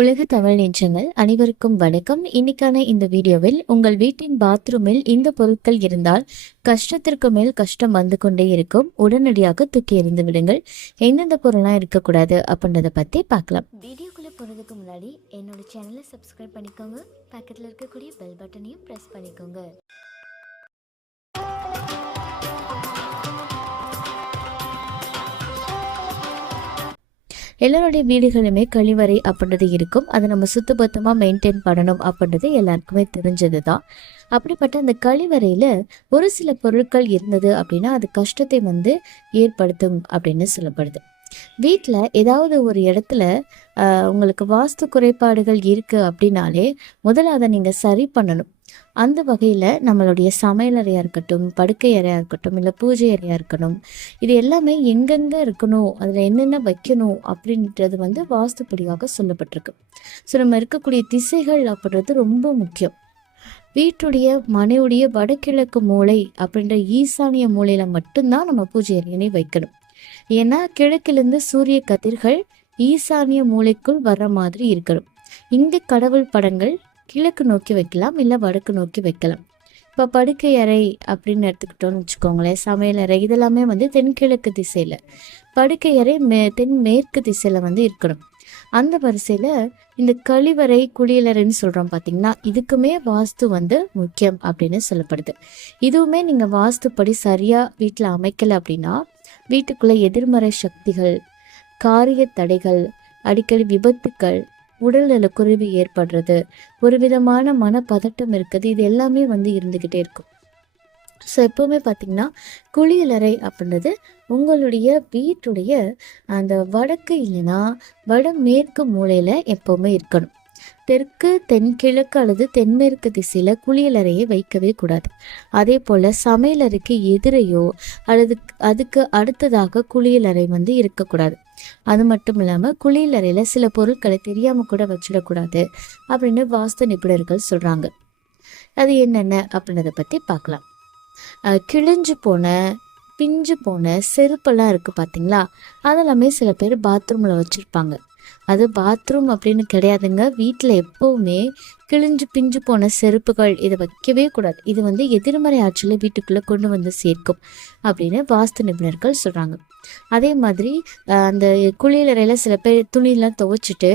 உலக தமிழ் நெஞ்சங்கள் அனைவருக்கும் வணக்கம். இன்னைக்கான இந்த வீடியோவில் உங்கள் வீட்டின் பாத்ரூமில் இந்த பொருட்கள் இருந்தால் கஷ்டத்திற்கு மேல் கஷ்டம் வந்து கொண்டே இருக்கும். உடனடியாக தூக்கி எறிந்து விடுங்கள். எந்தெந்த பொருளாக இருக்கக்கூடாது அப்படின்றத பற்றி பார்க்கலாம். வீடியோக்குள்ளே போகிறதுக்கு முன்னாடி என்னோட சேனலை சப்ஸ்கிரைப் பண்ணிக்கோங்க. பக்கத்தில் இருக்கக்கூடிய பெல் பட்டனையும் ப்ரெஸ் பண்ணிக்கோங்க. எல்லாருடைய வீடுகளுமே கழிவறை அப்படின்றது இருக்கும். அதை நம்ம சுத்தபத்தமாக மெயின்டைன் பண்ணணும் அப்படின்றது எல்லாருக்குமே தெரிஞ்சது தான் அப்படிப்பட்ட அந்த கழிவறையில் ஒரு சில பொருட்கள் இருந்தது அப்படின்னா அது கஷ்டத்தை வந்து ஏற்படுத்தும் அப்படின்னு சொல்லப்படுது. வீட்டில் ஏதாவது ஒரு இடத்துல உங்களுக்கு வாஸ்து குறைபாடுகள் இருக்குது அப்படின்னாலே முதல்ல அதை நீங்கள் சரி பண்ணணும். அந்த வகையில் நம்மளுடைய சமையல் அறையாக இருக்கட்டும் படுக்கை அறையாக இருக்கட்டும் இல்லை பூஜை அறையாக இருக்கணும். இது எல்லாமே எங்கெங்கே இருக்கணும் அதில் என்னென்ன வைக்கணும் அப்படின்றது வந்து வாஸ்துப்படியாக சொல்லப்பட்டிருக்கு. ஸோ நம்ம இருக்கக்கூடிய திசைகள் அப்படின்றது ரொம்ப முக்கியம். வீட்டுடைய மனையுடைய வடகிழக்கு மூளை அப்படின்ற ஈசானிய மூலையில் மட்டும்தான் நம்ம பூஜை அறையினை வைக்கணும். ஏன்னா கிழக்கிலிருந்து சூரிய கதிர்கள் ஈசானிய மூளைக்குள் வர்ற மாதிரி இருக்கணும். இங்கு கடவுள் படங்கள் கிழக்கு நோக்கி வைக்கலாம் இல்லை வடக்கு நோக்கி வைக்கலாம். இப்போ படுக்கை அறை அப்படின்னு எடுத்துக்கிட்டோம்னு வச்சுக்கோங்களேன் சமையல் அறை. இதெல்லாமே வந்து தென்கிழக்கு திசையில். படுக்கை அறை மே தென் மேற்கு திசையில் வந்து இருக்கணும். அந்த வரிசையில் இந்த கழிவறை குளியலறைன்னு சொல்கிறோம் பார்த்தீங்கன்னா இதுக்குமே வாஸ்து வந்து முக்கியம் அப்படின்னு சொல்லப்படுது. இதுவுமே நீங்கள் வாஸ்துப்படி சரியாக வீட்டில் அமைக்கலை அப்படின்னா வீட்டுக்குள்ளே எதிர்மறை சக்திகள் காரிய தடைகள் அடிக்கடி விபத்துக்கள் உடல்நல குறைவு ஏற்படுறது ஒரு விதமான மனப்பதட்டம் இருக்குது இது எல்லாமே வந்து இருந்துக்கிட்டே இருக்கும். ஸோ எப்போவுமே பார்த்தீங்கன்னா குளியலறை அப்படின்றது உங்களுடைய வீட்டுடைய அந்த வடக்கு இல்லைன்னா வடமேற்கு மூலையில் எப்போவுமே இருக்கணும். தெற்கு தென்கிழக்கு அல்லது தென்மேற்கு திசையில் குளியலறையை வைக்கவே கூடாது. அதே போல் சமையலறைக்கு எதிரையோ அல்லது அதுக்கு அடுத்ததாக குளியலறை வந்து இருக்கக்கூடாது. அது மட்டும் இல்லாமல் குளியலறையில் சில பொருட்களை தெரியாமல் கூட வச்சிடக்கூடாது அப்படின்னு வாஸ்து நிபுணர்கள் சொல்கிறாங்க அது என்னென்ன அப்படின்றத பற்றி பார்க்கலாம். கிழிஞ்சு போன பிஞ்சு போன செருப்பெல்லாம் இருக்குது பார்த்தீங்களா அதெல்லாமே சில பேர் பாத்ரூமில் வச்சுருப்பாங்க. அது பாத்ரூம் அப்படின்னு கிடையாதுங்க. வீட்டில் எப்போவுமே கிழிஞ்சு பிஞ்சு போன செருப்புகள் இதை வைக்கவே கூடாது. இது வந்து எதிர்மறை ஆற்றலை வீட்டுக்குள்ளே கொண்டு வந்து சேர்க்கும் அப்படின்னு வாஸ்து நிபுணர்கள் சொல்கிறாங்க அதே மாதிரி அந்த குளியலறையில் சில பேர் துணியெல்லாம் துவைச்சிட்டு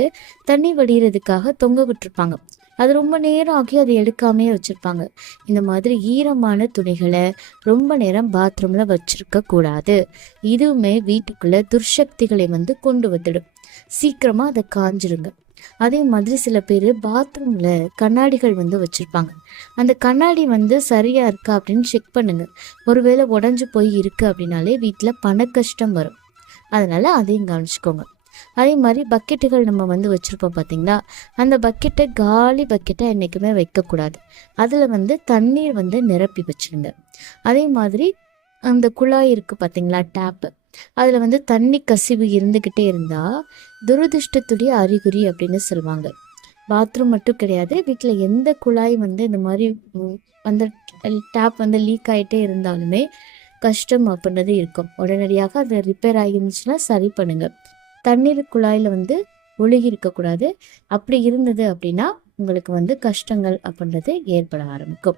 தண்ணி வடிகிறதுக்காக தொங்க விட்டுருப்பாங்க. அது ரொம்ப நேரம் ஆகி அதை எடுக்காமே வச்சுருப்பாங்க. இந்த மாதிரி ஈரமான துணிகளை ரொம்ப நேரம் பாத்ரூமில் வச்சுருக்க கூடாது. இதுவுமே வீட்டுக்குள்ளே துர்சக்திகளை வந்து கொண்டு வந்துடும். சீக்கிரமாக அதை காஞ்சிருங்க. அதே மாதிரி சில பேர் பாத்ரூமில் கண்ணாடிகள் வந்து வச்சுருப்பாங்க. அந்த கண்ணாடி வந்து சரியாக இருக்கா அப்படின்னு செக் பண்ணுங்கள் ஒருவேளை உடஞ்சி போய் இருக்குது அப்படின்னாலே வீட்டில் பண கஷ்டம் வரும். அதனால் அதையும் கவனிச்சுக்கோங்க. அதே மாதிரி பக்கெட்டுகள் நம்ம வந்து வச்சுருப்போம் பார்த்திங்களா அந்த பக்கெட்டை காலி பக்கெட்டை என்றைக்குமே வைக்கக்கூடாது. அதில் வந்து தண்ணீர் வந்து நிரப்பி வச்சுருங்க. அதே மாதிரி அந்த குழாய் இருக்குது பார்த்தீங்களா டேப்பு அதில் வந்து தண்ணி கசிவு இருந்துக்கிட்டே இருந்தால் துரதிருஷ்டத்துடைய அறிகுறி அப்படின்னு சொல்லுவாங்க. பாத்ரூம் மட்டும் கிடையாது வீட்டில் எந்த குழாய் வந்து இந்த மாதிரி அந்த டேப் வந்து லீக் ஆகிட்டே இருந்தாலுமே கஷ்டம் அப்படின்றது இருக்கும். உடனடியாக அதை ரிப்பேர் ஆகிருந்துச்சுன்னா சரி பண்ணுங்கள் தண்ணீர் குழாயில் வந்து ஒழுகி இருக்கக்கூடாது அப்படி இருந்தது அப்படின்னா உங்களுக்கு வந்து கஷ்டங்கள் அப்படின்றது ஏற்பட ஆரம்பிக்கும்.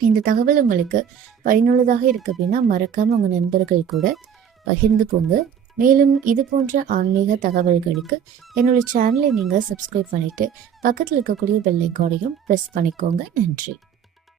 இந்த தகவல் உங்களுக்கு பயனுள்ளதாக இருக்கு அப்படின்னா மறக்காமல் உங்கள் நண்பர்கள் கூட பகிர்ந்துக்கோங்க. மேலும் இது போன்ற ஆன்மீக தகவல்களுக்கு என்னுடைய சேனலை நீங்கள் சப்ஸ்கிரைப் பண்ணிவிட்டு பக்கத்தில் இருக்கக்கூடிய பெல்லைக்கானையும் ப்ரெஸ் பண்ணிக்கோங்க. நன்றி.